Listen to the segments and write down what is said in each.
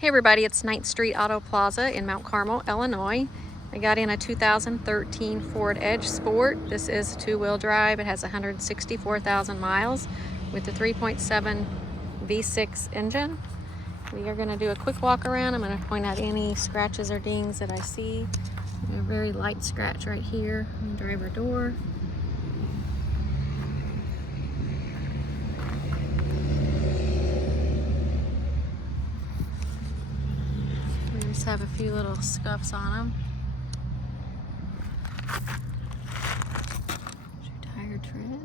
Hey everybody, it's 9th Street Auto Plaza in Mount Carmel, Illinois. I got in a 2013 Ford Edge Sport. This is a two-wheel drive. It has 164,000 miles with a 3.7 V6 engine. We are going to do a quick walk around. I'm going to point out any scratches or dings that I see. A very light scratch right here on the driver door. We just have a few little scuffs on them. Tire tread.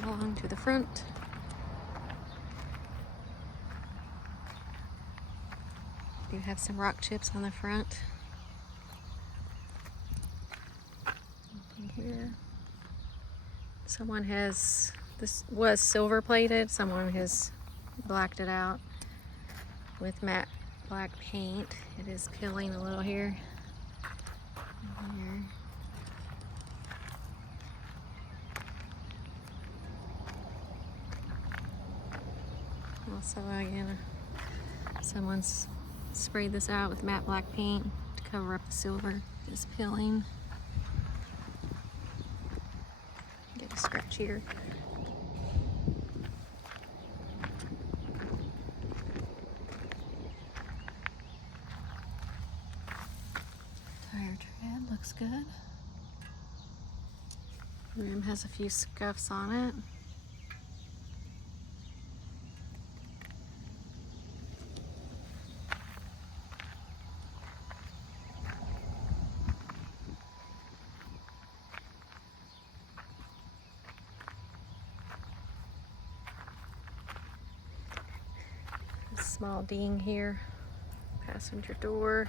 Come along to the front. You have some rock chips on the front. Anything here? Someone has, this was silver plated, someone has blacked it out with matte black paint. It is peeling a little here. Here. Also, again, someone's sprayed this out with matte black paint to cover up the silver. It's peeling. Get a scratch here. Tire tread looks good. Rim has a few scuffs on it. A small ding here. Passenger door.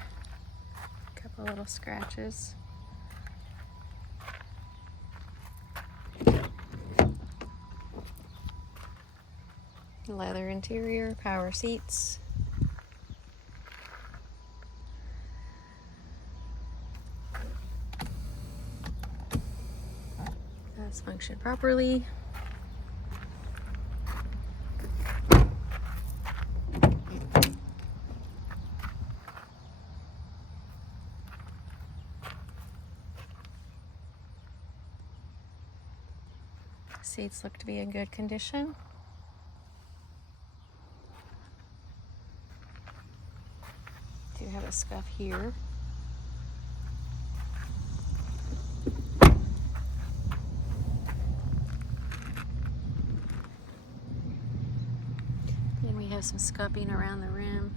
A couple little scratches. Leather interior, power seats. Does function properly. Seats look to be in good condition. Do have a scuff here. Then we have some scuffing around the rim.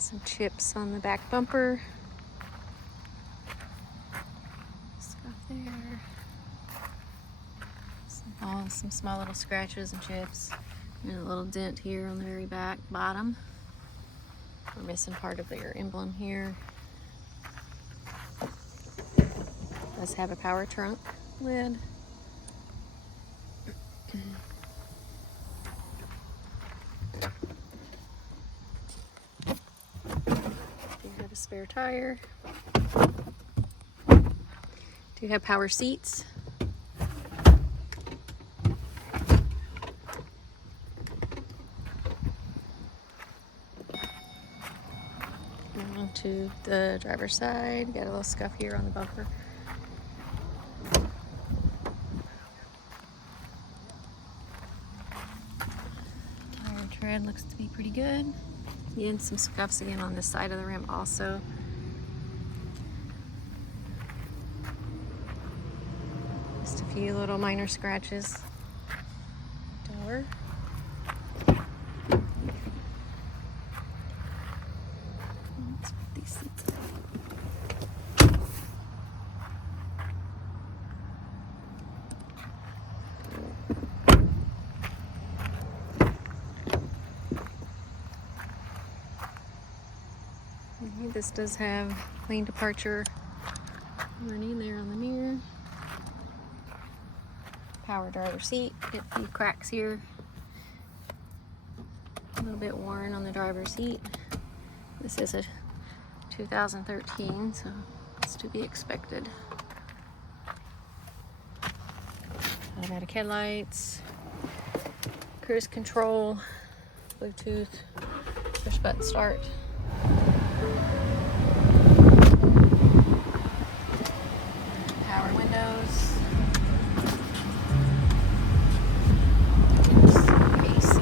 Some chips on the back bumper. Scuff there. Some small little scratches and chips. And a little dent here on the very back bottom. We're missing part of their emblem here. Does have a power trunk lid. Do have a spare tire. Do have power seats. On to the driver's side. Got a little scuff here on the bumper. Tire tread looks to be pretty good. And some scuffs again on this side of the rim also. Just a few little minor scratches. Door. Let's put these seats back. This does have lane departure warning there on the mirror. Power driver seat. Get a few cracks here. A little bit worn on the driver's seat. This is a 2013, so it's to be expected. Automatic headlights, cruise control, Bluetooth, push button start. Power windows. AC,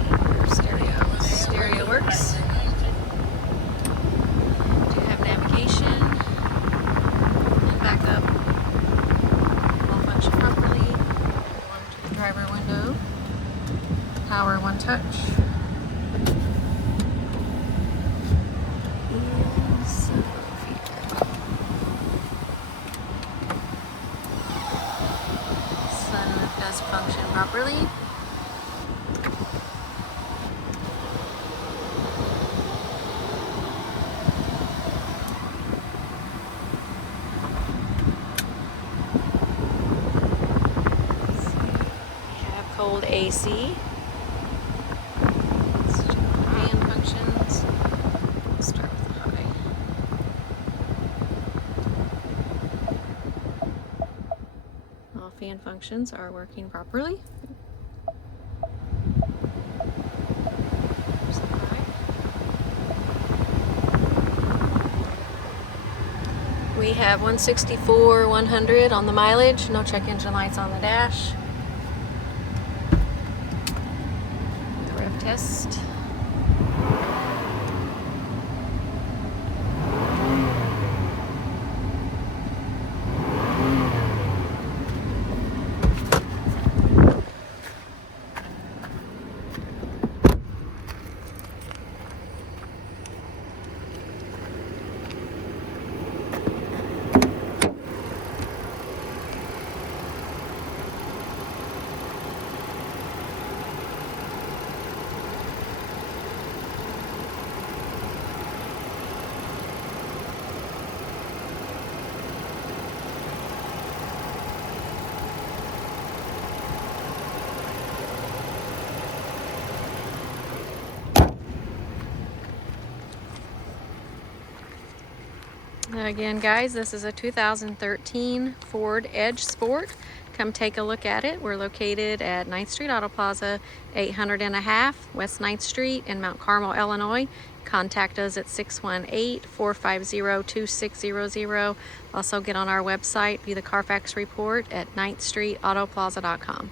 stereo works. Do have navigation and backup. All function properly. Go to the driver window. Power one touch. Sunroof does function properly. Cold AC. Let's check the fan functions. Let's start with the high. All fan functions are working properly. There's the high. We have 164,100 on the mileage. No check engine lights on the dash. Test. Again, guys, this is a 2013 Ford Edge Sport. Come take a look at it. We're located at 9th Street Auto Plaza, 800 and a half West 9th Street in Mount Carmel, Illinois. Contact us at 618-450-2600. Also get on our website, view the Carfax report at 9thstreetautoplaza.com.